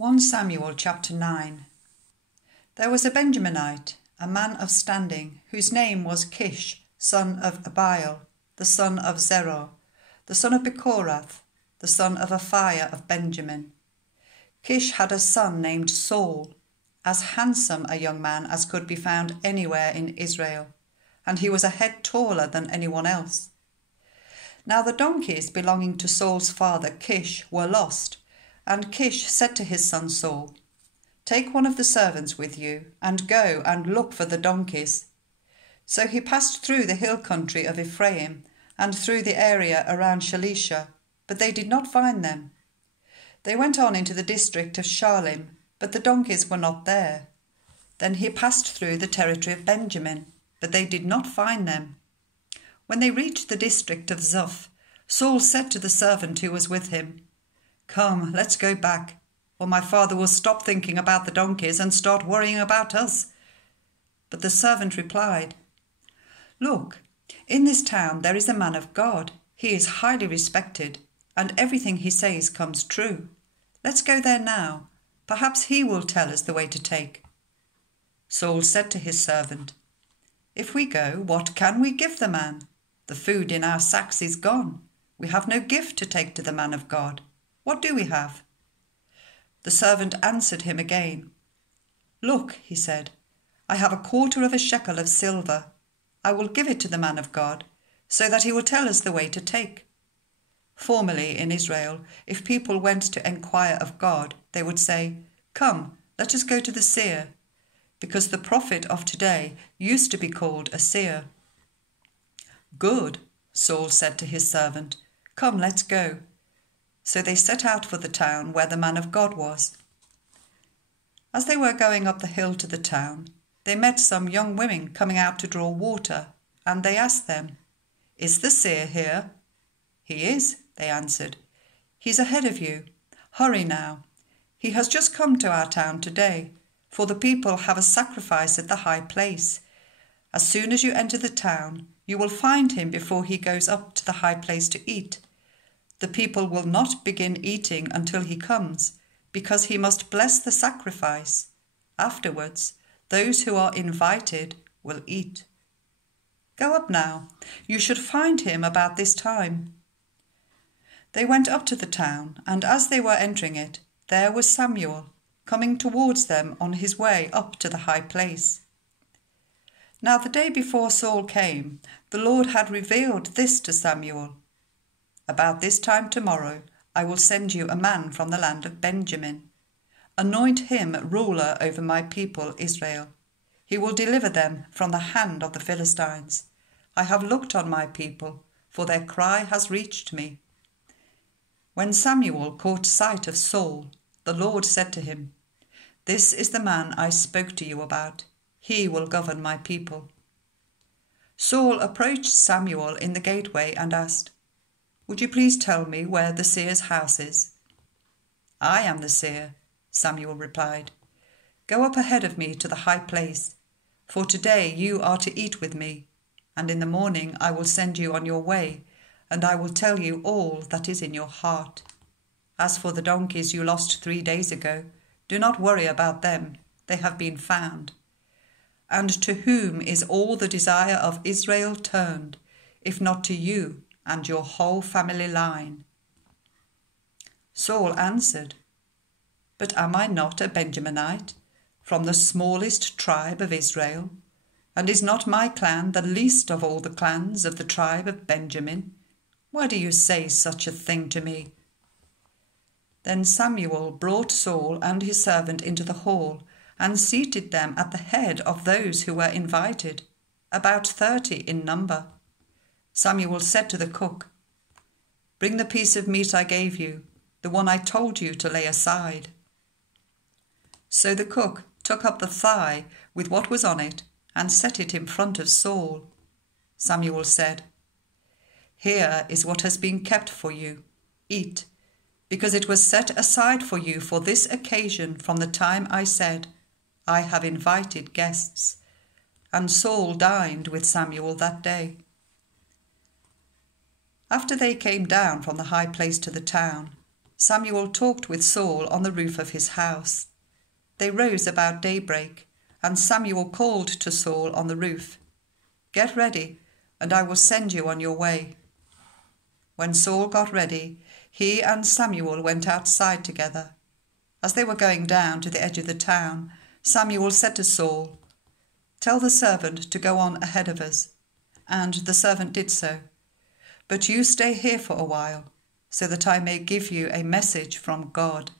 1 Samuel chapter 9. There was a Benjaminite, a man of standing, whose name was Kish, son of Abiel, the son of Zerah, the son of Bechorath, the son of Aphiah of Benjamin. Kish had a son named Saul, as handsome a young man as could be found anywhere in Israel, and he was a head taller than anyone else. Now the donkeys belonging to Saul's father Kish were lost, and Kish said to his son Saul, "Take one of the servants with you, and go and look for the donkeys." So he passed through the hill country of Ephraim and through the area around Shalisha, but they did not find them. They went on into the district of Shaalim, but the donkeys were not there. Then he passed through the territory of Benjamin, but they did not find them. When they reached the district of Zuph, Saul said to the servant who was with him, "Come, let's go back, or my father will stop thinking about the donkeys and start worrying about us." But the servant replied, "Look, in this town there is a man of God. He is highly respected, and everything he says comes true. Let's go there now. Perhaps he will tell us the way to take." Saul said to his servant, "If we go, what can we give the man? The food in our sacks is gone. We have no gift to take to the man of God. What do we have?" The servant answered him again. "Look," he said, "I have 1/4 of a shekel of silver. I will give it to the man of God, so that he will tell us the way to take." Formerly in Israel, if people went to enquire of God, they would say, "Come, let us go to the seer," because the prophet of today used to be called a seer. "Good," Saul said to his servant, "come, let's go." So they set out for the town where the man of God was. As they were going up the hill to the town, they met some young women coming out to draw water, and they asked them, "Is the seer here?" "He is," they answered. "He's ahead of you. Hurry now. He has just come to our town today, for the people have a sacrifice at the high place. As soon as you enter the town, you will find him before he goes up to the high place to eat. The people will not begin eating until he comes, because he must bless the sacrifice. Afterwards, those who are invited will eat. Go up now. You should find him about this time." They went up to the town, and as they were entering it, there was Samuel, coming towards them on his way up to the high place. Now the day before Saul came, the Lord had revealed this to Samuel. "About this time tomorrow I will send you a man from the land of Benjamin. Anoint him ruler over my people Israel. He will deliver them from the hand of the Philistines. I have looked on my people, for their cry has reached me." When Samuel caught sight of Saul, the Lord said to him, "This is the man I spoke to you about. He will govern my people." Saul approached Samuel in the gateway and asked, "Would you please tell me where the seer's house is?" "I am the seer," Samuel replied. "Go up ahead of me to the high place, for today you are to eat with me, and in the morning I will send you on your way, and I will tell you all that is in your heart. As for the donkeys you lost 3 days ago, do not worry about them. They have been found. And to whom is all the desire of Israel turned, if not to you and your whole family line?" Saul answered, "But am I not a Benjaminite, from the smallest tribe of Israel? And is not my clan the least of all the clans of the tribe of Benjamin? Why do you say such a thing to me?" Then Samuel brought Saul and his servant into the hall, and seated them at the head of those who were invited, about 30 in number. Samuel said to the cook, "Bring the piece of meat I gave you, the one I told you to lay aside." So the cook took up the thigh with what was on it and set it in front of Saul. Samuel said, "Here is what has been kept for you. Eat, because it was set aside for you for this occasion from the time I said, 'I have invited guests.'" And Saul dined with Samuel that day. After they came down from the high place to the town, Samuel talked with Saul on the roof of his house. They rose about daybreak, and Samuel called to Saul on the roof, "Get ready, and I will send you on your way." When Saul got ready, he and Samuel went outside together. As they were going down to the edge of the town, Samuel said to Saul, "Tell the servant to go on ahead of us." And the servant did so. "But you stay here for a while, so that I may give you a message from God."